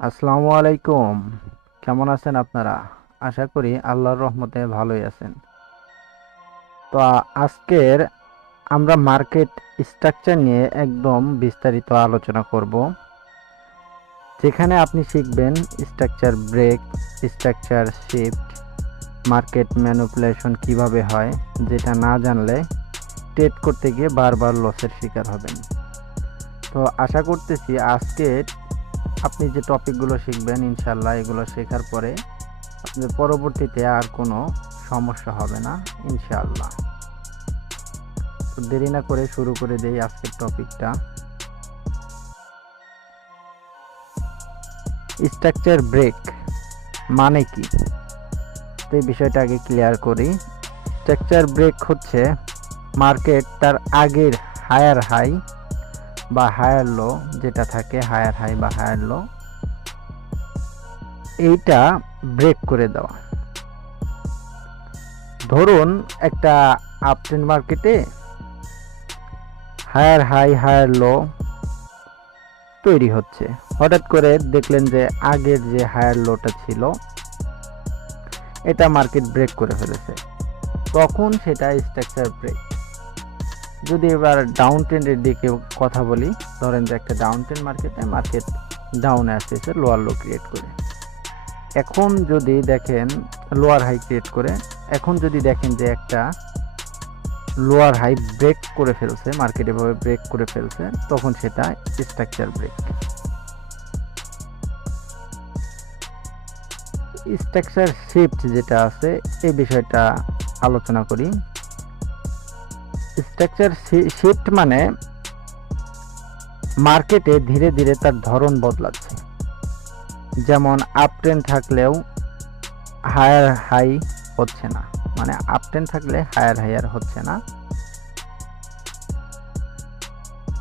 আসসালামু আলাইকুম। কেমন আছেন আপনারা? আশা করি আল্লাহর রহমতে ভালোই আছেন। তো আজকের আমরা মার্কেট স্ট্রাকচার নিয়ে একদম বিস্তারিত আলোচনা করব। যেখানে আপনি শিখবেন structure break, structure shift, market manipulation কীভাবে হয়, যেটা না জানলে ট্রেড করতে গিয়ে বারবার লসের শিকার হবেন। তো আশা করতেছি আজকে আপনি যে টপিকগুলো শিখবেন ইনশাল্লাহ এগুলো শেখার পরে আপনাদের পরবর্তীতে আর কোনো সমস্যা হবে না, ইনশাআল্লাহ। তো দেরি না করে শুরু করে দেই আজকের টপিকটা। স্ট্রাকচার ব্রেক মানে কি? তো এই বিষয়টা আগে ক্লিয়ার করি। স্ট্রাকচার ব্রেক হচ্ছে মার্কেট তার আগের হায়ার হাই বা হায়ার লো যেটা থাকে হায়ার হাই বা হায়ার লো এইটা ব্রেক করে দেওয়া। ধরুন একটা আপট্রেন্ড মার্কেটে হায়ার হাই হায়ার লো তৈরি হচ্ছে। হঠাৎ করে দেখলেন যে আগের যে হায়ার লোটা ছিল, এটা মার্কেট ব্রেক করে ফেলেছে। তখন সেটা স্ট্রাকচার ব্রেক যদি এবার ডাউন ট্রেন্ডের দিকে কথা বলি, ধরেন যে একটা ডাউন ট্রেন্ড মার্কেটে মার্কেট ডাউনে আসতেছে লোয়ার লো ক্রিয়েট করে। এখন যদি দেখেন লোয়ার হাই ক্রিয়েট করে, এখন যদি দেখেন যে একটা লোয়ার হাই ব্রেক করে ফেলছে মার্কেট এভাবে ব্রেক করে ফেলছে, তখন সেটা স্ট্রাকচার ব্রেক স্ট্রাকচার শিফট যেটা আছে, এই বিষয়টা আলোচনা করি। স্ট্রাকচার শিফট মানে মার্কেটে ধীরে ধীরে তার ধরন বদলাচ্ছে। যেমন আপ ট্রেন্ড থাকলেও হায়ার হাই হচ্ছে না। মানে আপ ট্রেন্ড থাকলে হায়ার হায়ার হচ্ছে না।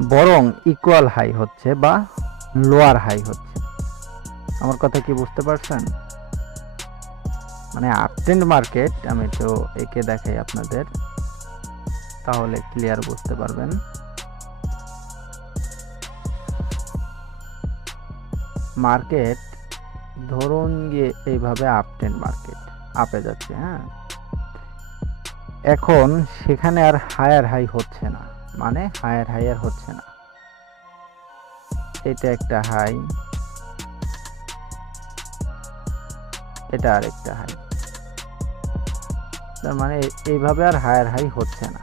বরং ইকুয়াল হাই হচ্ছে বা লোয়ার হাই হচ্ছে। আমার কথা কি বুঝতে পারছেন? মানে আপ ট্রেন্ড মার্কেট আমি তো একে দেখাই আপনাদের। তাহলে ক্লিয়ার বুঝতে পারবেন। মার্কেট ধরুন গিয়ে এইভাবে আপ টেন মার্কেট আপে যাচ্ছে হ্যাঁ? এখন সেখানে আর হায়ার হাই হচ্ছে না মানে হায়ার হায়ার হচ্ছে না। এটা একটা হাই এটা আরেকটা হাই তার মানে এইভাবে আর হায়ার হাই হচ্ছে না।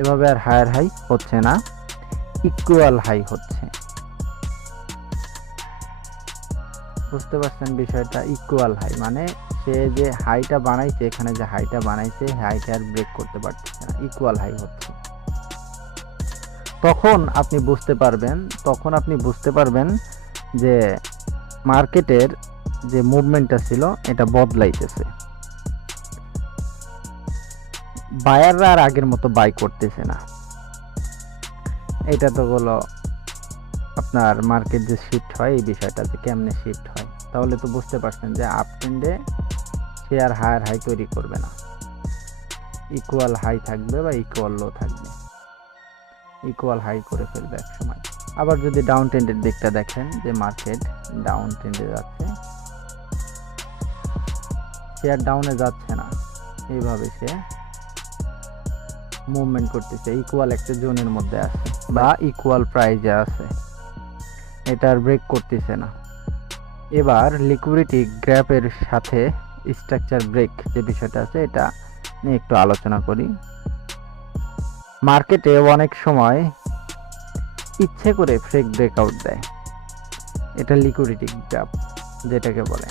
এভাবে আর হায়ার হাই হচ্ছে না ইকুয়াল হাই হচ্ছে। বুঝতে পারছেন বিষয়টা? ইকুয়াল হাই মানে সে যে হাইটা বানাইছে, এখানে যে হাইটা বানাইছে হাইটা আর ব্রেক করতে পারতেছে না ইকুয়াল হাই হচ্ছে। তখন আপনি বুঝতে পারবেন, তখন আপনি বুঝতে পারবেন যে মার্কেটের যে মুভমেন্টটা ছিল, এটা বদলাইতেছে। বায়াররা আর আগের মতো বাই করতেছে না। এটা তো হলো আপনার মার্কেট যে শিফট হয়, এই বিষয়টা যে কেমনে শিফট হয়। তাহলে তো বুঝতে পারছেন যে আপ ট্রেন্ডে আর হায়ার হাই তৈরি করবে না। ইকুয়াল হাই থাকবে বা ইকুয়াল লো থাকবে। ইকুয়াল হাই করে ফেলবে এক সময়। আবার যদি ডাউন ট্রেন্ডের দিকটা দেখেন, যে মার্কেট ডাউন ট্রেন্ডে যাচ্ছে শেয়ার ডাউনে যাচ্ছে না। এইভাবে সে মুভমেন্ট করতেছে ইকুয়াল একটা জোনের মধ্যে আছে, বা ইকুয়াল প্রাইজে আছে। এটা ব্রেক করতেছে না। এবার লিকুইডিটি গ্র্যাপের সাথে স্ট্রাকচার ব্রেক যে বিষয়টা আছে, এটা নিয়ে একটু আলোচনা করি। মার্কেটে অনেক সময় ইচ্ছে করে ফ্রেক ব্রেকআউট দেয়। এটা লিকুইডিটি গ্র্যাপ যেটাকে বলে।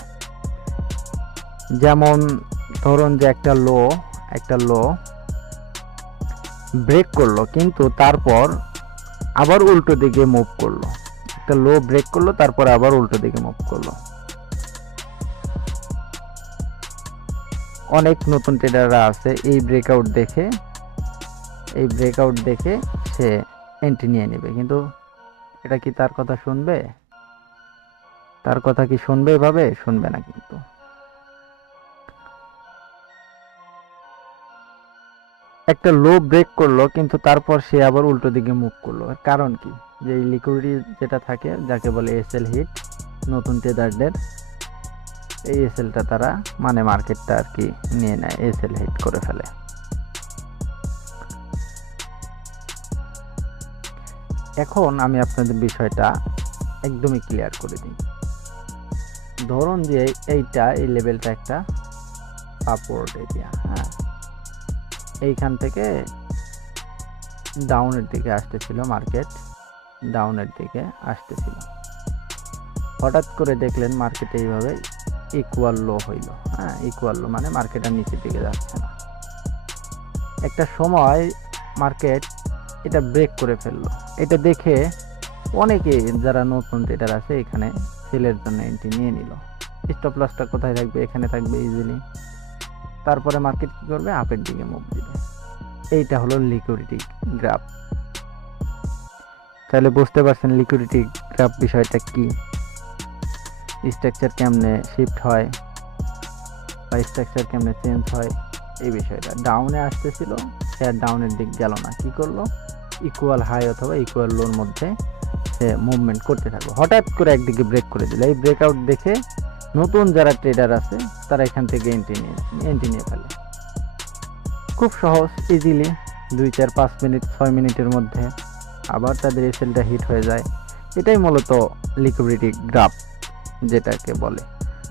যেমন ধরুন যে একটা লো একটা লো ব্রেক করল, কিন্তু তারপর আবার উল্টো দিকে মুভ করল। একটা লো ব্রেক করল, তারপর আবার উল্টো দিকে মুভ করল। অনেক নতুন ট্রেডাররা আছে, এই ব্রেকআউট দেখে, এই ব্রেকআউট দেখে সে এন্ট্রি নিয়ে নেবে। কিন্তু এটা কি তার কথা শুনবে? তার কথা কি শুনবে এভাবে শুনবে না কিন্তু। একটা লো ব্রেক করল, কিন্তু তারপর সে আবার উল্টো দিকে মুভ করল। কারণ কি? যে লিকুইডিটি যেটা থাকে, যাকে বলে এসএল হিট নতুন ট্রেডারদের এই এসএলটা তারা মানে মার্কেটটা আর কি নিয়ে নেয় এসএল হিট করে ফেলে। এখন আমি আপনাদের বিষয়টা একদমই ক্লিয়ার করে দিই। ধরুন যে এইটা, এই লেভেলটা একটা সাপোর্ট এরিয়া হ্যাঁ? এইখান থেকে ডাউনের দিকে আসতেছিল মার্কেট ডাউনের দিকে আসতেছিল। হঠাৎ করে দেখলেন মার্কেট এইভাবে ইকুয়াল লো হইল। হ্যাঁ ইকুয়াল লো মানে মার্কেটের নিচের দিকে যাচ্ছে না। একটা সময় মার্কেট এটা ব্রেক করে ফেলল। এটা দেখে অনেকে যারা নতুন ট্রেডার আছে এখানে সেলের জন্য এন্ট্রি নিয়ে নিল। স্টপ লসটা কোথায় থাকবে? এখানে থাকবে ইজিলি তারপরে মার্কেট কী করবে? আপের দিকে মুভ দিবে এইটা হলো লিকুইডিটি গ্রাফ তাহলে বুঝতে পারছেন লিকুইডিটি গ্রাফ বিষয়টা কি? স্ট্রাকচার কেমনে শিফট হয়? বা স্ট্রাকচার কেমনে চেঞ্জ হয়? এই বিষয়টা। ডাউনে আসতেছিল, সে আর ডাউনের দিক গেল না। কি করল? ইকুয়াল হাই অথবা ইকুয়াল লোর মধ্যে সে মুভমেন্ট করতে থাকবে হঠাৎ করে একদিকে ব্রেক করে দিল। এই ব্রেকআউট দেখে নতুন যারা ট্রেডার আছে, তারা এখান থেকে এন্ট্রি নিয়ে এন্ট্রি নিয়ে ফেলে। খুব সহজ ইজিলি দুই চার পাঁচ মিনিট, ছয় মিনিটের মধ্যে আবার তাদের এসএলটা হিট হয়ে যায়। এটাই মূলত লিকুইডিটি গ্রাফ যেটাকে বলে।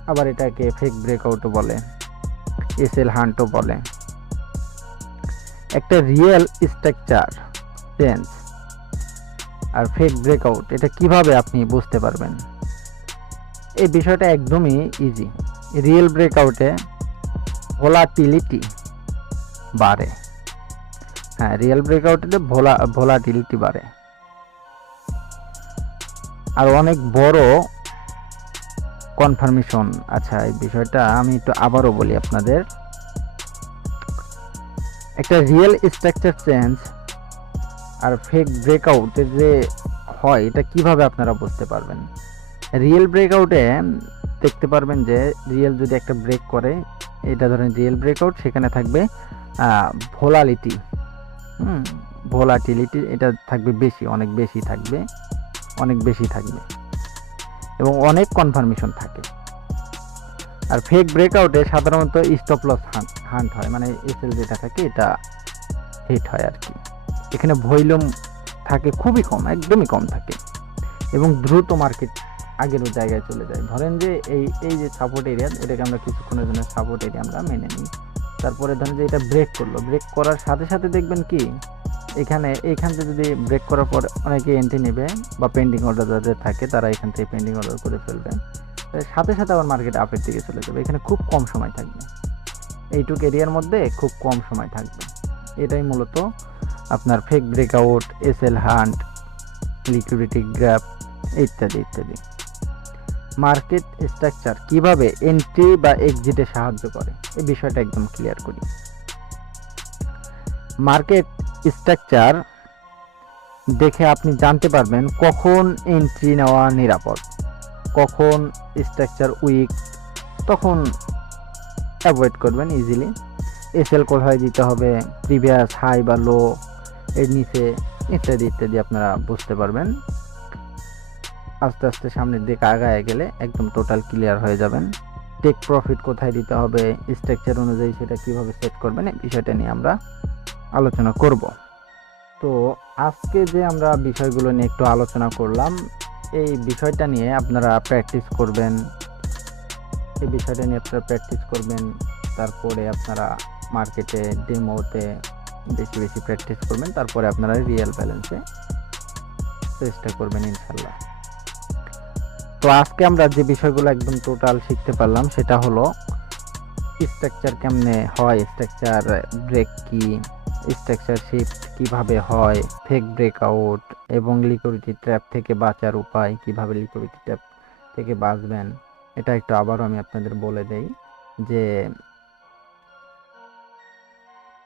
আবার এটাকে ফেক ব্রেকআউটও বলে এসএল হান্টও বলে। একটা রিয়েল স্ট্রাকচার চেঞ্জ আর ফেক ব্রেকআউট এটা কীভাবে আপনি বুঝতে পারবেন? এই বিষয়টা একদমই ইজি রিয়েল ব্রেকআউটে ভোলাটিলিটি বাড়ে। হ্যাঁ রিয়েল ব্রেকআউটে ভোলা ভোলাটিলিটি বাড়ে। আর অনেক বড় কনফার্মেশন আচ্ছা এই বিষয়টা আমি একটু আবারও বলি আপনাদের। একটা রিয়েল স্ট্রাকচার চেঞ্জ আর ফেক ব্রেকআউটে যে হয়, এটা কীভাবে আপনারা বুঝতে পারবেন? রিয়েল ব্রেকআউটে দেখতে পারবেন যে রিয়েল যদি একটা ব্রেক করে, এটা ধরেন রিয়েল ব্রেকআউট সেখানে থাকবে ভোলালিটি হুম ভোলাটিলিটি এটা থাকবে বেশি, অনেক বেশি থাকবে, অনেক বেশি থাকবে, এবং অনেক কনফার্মেশন থাকে। আর ফেক ব্রেকআউটে সাধারণত স্টপ লস হান্ট হয় মানে এসএল যেটা থাকে এটা হিট হয় আর কি। এখানে ভৈলম থাকে খুবই কম, একদমই কম থাকে, এবং দ্রুত মার্কেট আগের জায়গায় চলে যায়। ধরেন যে এই এই যে সাপোর্ট এরিয়া এটাকে আমরা কিছুক্ষণের জন্য সাপোর্ট এরিয়া আমরা মেনে নিই। তারপরে ধরেন যে এটা ব্রেক করল। ব্রেক করার সাথে সাথে দেখবেন কি, এখানে, এইখান থেকে যদি ব্রেক করার পর অনেকে এন্ট্রি নেবে বা পেন্ডিং অর্ডার যাদের থাকে, তারা এখান থেকে পেন্ডিং অর্ডার করে ফেলবে। সাথে সাথে আবার মার্কেট আপের দিকে চলে যাবে। এখানে খুব কম সময় থাকবে। এইটুক এরিয়ার মধ্যে খুব কম সময় থাকবে। এটাই মূলত আপনার fake breakout S L hunt liquidity grab ইত্যাদি ইত্যাদি। মার্কেট স্ট্রাকচার কীভাবে এন্ট্রি বা এক্সিটে সাহায্য করে? এই বিষয়টা একদম ক্লিয়ার করি। মার্কেট স্ট্রাকচার দেখে আপনি জানতে পারবেন কখন এন্ট্রি নেওয়া নিরাপদ, কখন স্ট্রাকচার উইক তখন অ্যাভয়েড করবেন ইজিলি এসএল কোথায় দিতে হবে প্রিভিয়াস হাই বা লো এর নিচে ইত্যাদি ইত্যাদি আপনারা বুঝতে পারবেন। আস্তে আস্তে সামনের দিকে আগায় গেলে একদম টোটাল ক্লিয়ার হয়ে যাবেন। টেক প্রফিট কোথায় দিতে হবে স্ট্রাকচার অনুযায়ী সেটা কীভাবে সেট করবেন, এই বিষয়টা নিয়ে আমরা আলোচনা করব। তো আজকে যে আমরা বিষয়গুলো নিয়ে একটু আলোচনা করলাম, এই বিষয়টা নিয়ে আপনারা প্র্যাকটিস করবেন। এই বিষয়টা নিয়ে আপনারা প্র্যাকটিস করবেন, তারপরে আপনারা মার্কেটে ডেমোতে বেশি বেশি প্র্যাকটিস করবেন, তারপরে আপনারা রিয়েল ব্যালেন্সে চেষ্টা করবেন ইনশাল্লাহ। তো আজকে আমরা যে বিষয়গুলো একদম টোটাল শিখতে পারলাম, সেটা হলো স্ট্রাকচার কেমনে হয় স্ট্রাকচার ব্রেক কি স্ট্রাকচার শিফট কীভাবে হয় ফেক ব্রেকআউট এবং লিকুইডিটি ট্র্যাপ থেকে বাঁচার উপায় কীভাবে লিকুইডিটি ট্র্যাপ থেকে বাঁচবেন, এটা একটু আবারও আমি আপনাদের বলে দেই যে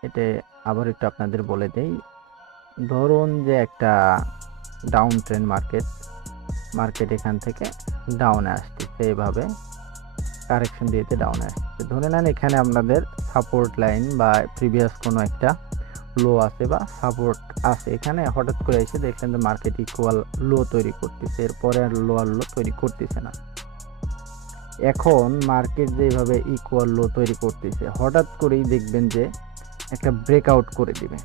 এটা আবার একটু আপনাদের বলে দেই। ধরুন যে একটা ডাউন ট্রেন মার্কেট মার্কেট এখান থেকে ডাউনে আসতেছে এইভাবে কারেকশন দিয়েতে ডাউনে আসতেছে ধরে নেন এখানে আপনাদের সাপোর্ট লাইন বা প্রিভিয়াস কোনো একটা লো আছে বা সাপোর্ট আছে। এখানে হঠাৎ করে এসে দেখলেন যে মার্কেট ইকুয়াল লো তৈরি করতেছে, এরপরে আর লো আর লো তৈরি করতেছে না। এখন মার্কেট যেভাবে ইকুয়াল লো তৈরি করতেছে, হঠাৎ করেই দেখবেন যে একটা ব্রেকআউট করে দিবে।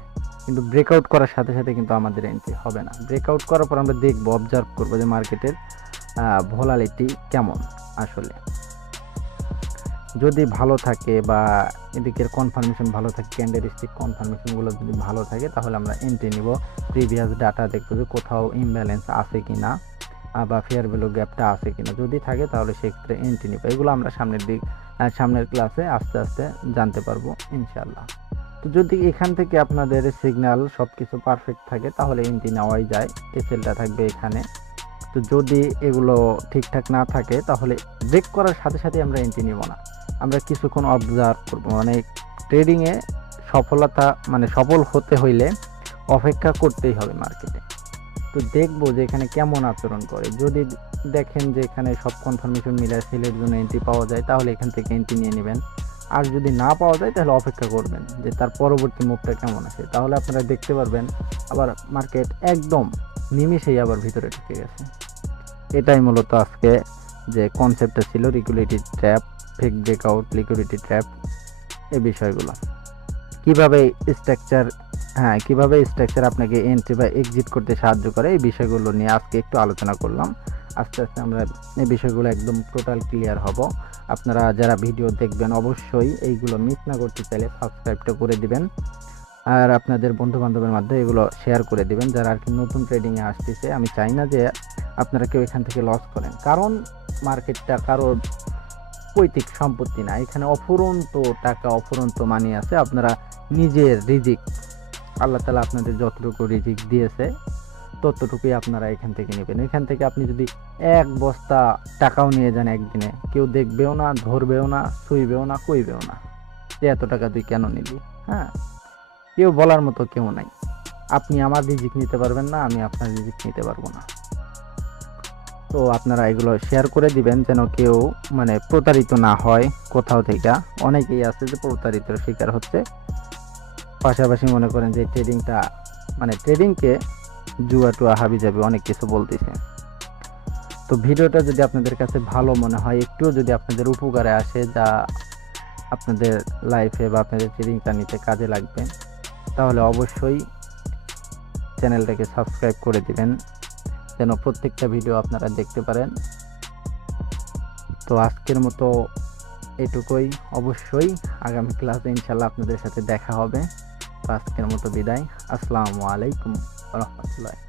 কিন্তু ব্রেকআউট করার সাথে সাথে কিন্তু আমাদের এন্ট্রি হবে না। ব্রেকআউট করার পর আমরা দেখব অবজার্ভ করব যে মার্কেটের ভোলালিটি কেমন আসলে। যদি ভালো থাকে বা এদিকের কনফার্মেশন ভালো থাকে ক্যান্ডেলিস্টিক কনফার্মেশনগুলো যদি ভালো থাকে, তাহলে আমরা এন্ট্রি নিব। প্রিভিয়াস ডাটা দেখব যে কোথাও ইমব্যালেন্স আছে কি না বা ফেয়ার ভ্যালু গ্যাপটা আছে কি না যদি থাকে তাহলে সেক্ষেত্রে এন্ট্রি নিব। এগুলো আমরা সামনের দিক সামনের ক্লাসে আস্তে আস্তে জানতে পারব ইনশাল্লাহ যদি এখান থেকে আপনাদের সিগন্যাল সব কিছু পারফেক্ট থাকে, তাহলে এন্ট্রি নেওয়াই যায়। এসএলটা থাকবে এখানে। তো যদি এগুলো ঠিকঠাক না থাকে, তাহলে ব্রেক করার সাথে সাথে আমরা এন্ট্রি নিব না। আমরা কিছুক্ষণ অবজার্ভ করব। মানে ট্রেডিংয়ে সফলতা মানে সফল হতে হইলে অপেক্ষা করতেই হবে মার্কেটে তো দেখব যে এখানে কেমন আচরণ করে। যদি দেখেন যে এখানে সব কনফার্মেশন মিলে সেলের জন্য এন্ট্রি পাওয়া যায়, তাহলে এখান থেকে এন্ট্রি নিয়ে নেবেন। আর যদি না পাওয়া যায় তাহলে অপেক্ষা করবেন যে তার পরবর্তী মুভটা কেমন আছে। তাহলে আপনারা দেখতে পারবেন, আবার মার্কেট একদম নিমিষেই আবার ভিতরে ঢুকে গেছে। এটাই মূলত আজকে যে কনসেপ্টটা ছিল liquidity trap fake breakout liquidity trap এই বিষয়গুলো। কীভাবে স্ট্রাকচার হ্যাঁ কীভাবে স্ট্রাকচার আপনাকে এন্ট্রি বা এক্সিট করতে সাহায্য করে এই বিষয়গুলো নিয়ে আজকে একটু আলোচনা করলাম। আস্তে আস্তে আমরা এই বিষয়গুলো একদম টোটাল ক্লিয়ার হব। আপনারা যারা ভিডিও দেখবেন, অবশ্যই এইগুলো মিস না করতে চাইলে সাবস্ক্রাইবটা করে দিবেন। আর আপনাদের বন্ধু বান্ধবের মাধ্যমে এগুলো শেয়ার করে দিবেন, যারা আর কি নতুন ট্রেডিংয়ে আসতেছে। আমি চাই না যে আপনারা কেউ এখান থেকে লস করেন। কারণ মার্কেটটা কারোর পৈতৃক সম্পত্তি না। এখানে অফুরন্ত টাকা, অফুরন্ত মানি আছে। আপনারা নিজের রিজিক, আল্লাহ তালা আপনাদের যতটুকু রিজিক দিয়েছে ততটুকুই আপনারা এখান থেকে নেবেন। এখান থেকে আপনি যদি এক বস্তা টাকাও নিয়ে যান একদিনে, কেউ দেখবেও না, ধরবেও না, শুইবেও না, কইবেও না যে এত টাকা তুই কেন নিলি? হ্যাঁ? কেউ বলার মতো কেউ নাই। আপনি আমার রিজিক নিতে পারবেন না, আমি আপনার রিজিক নিতে পারব না। তো আপনারা এগুলো শেয়ার করে দিবেন যেন কেউ মানে প্রতারিত না হয় কোথাও থেকে। অনেকেই আছে যে প্রতারিত শিকার হচ্ছে। পাশাপাশি মনে করেন যে ট্রেডিংটা মানে ট্রেডিংকে জুয়া টুয়া হাবি যাবে, অনেক কিছু বলতেছে। তো ভিডিওটা যদি আপনাদের কাছে ভালো মনে হয়, একটুও যদি আপনাদের উপকারে আসে, যা আপনাদের লাইফে বা আপনাদের ট্রেডিংটা নিতে কাজে লাগবে, তাহলে অবশ্যই চ্যানেলটাকে সাবস্ক্রাইব করে দিবেন, যেন প্রত্যেকটা ভিডিও আপনারা দেখতে পারেন। তো আজকের মতো এটুকুই। অবশ্যই আগামী ক্লাসে ইনশাল্লাহ আপনাদের সাথে দেখা হবে। তো আজকের মতো বিদায়। আসসালামু আলাইকুম। 好了，快出来。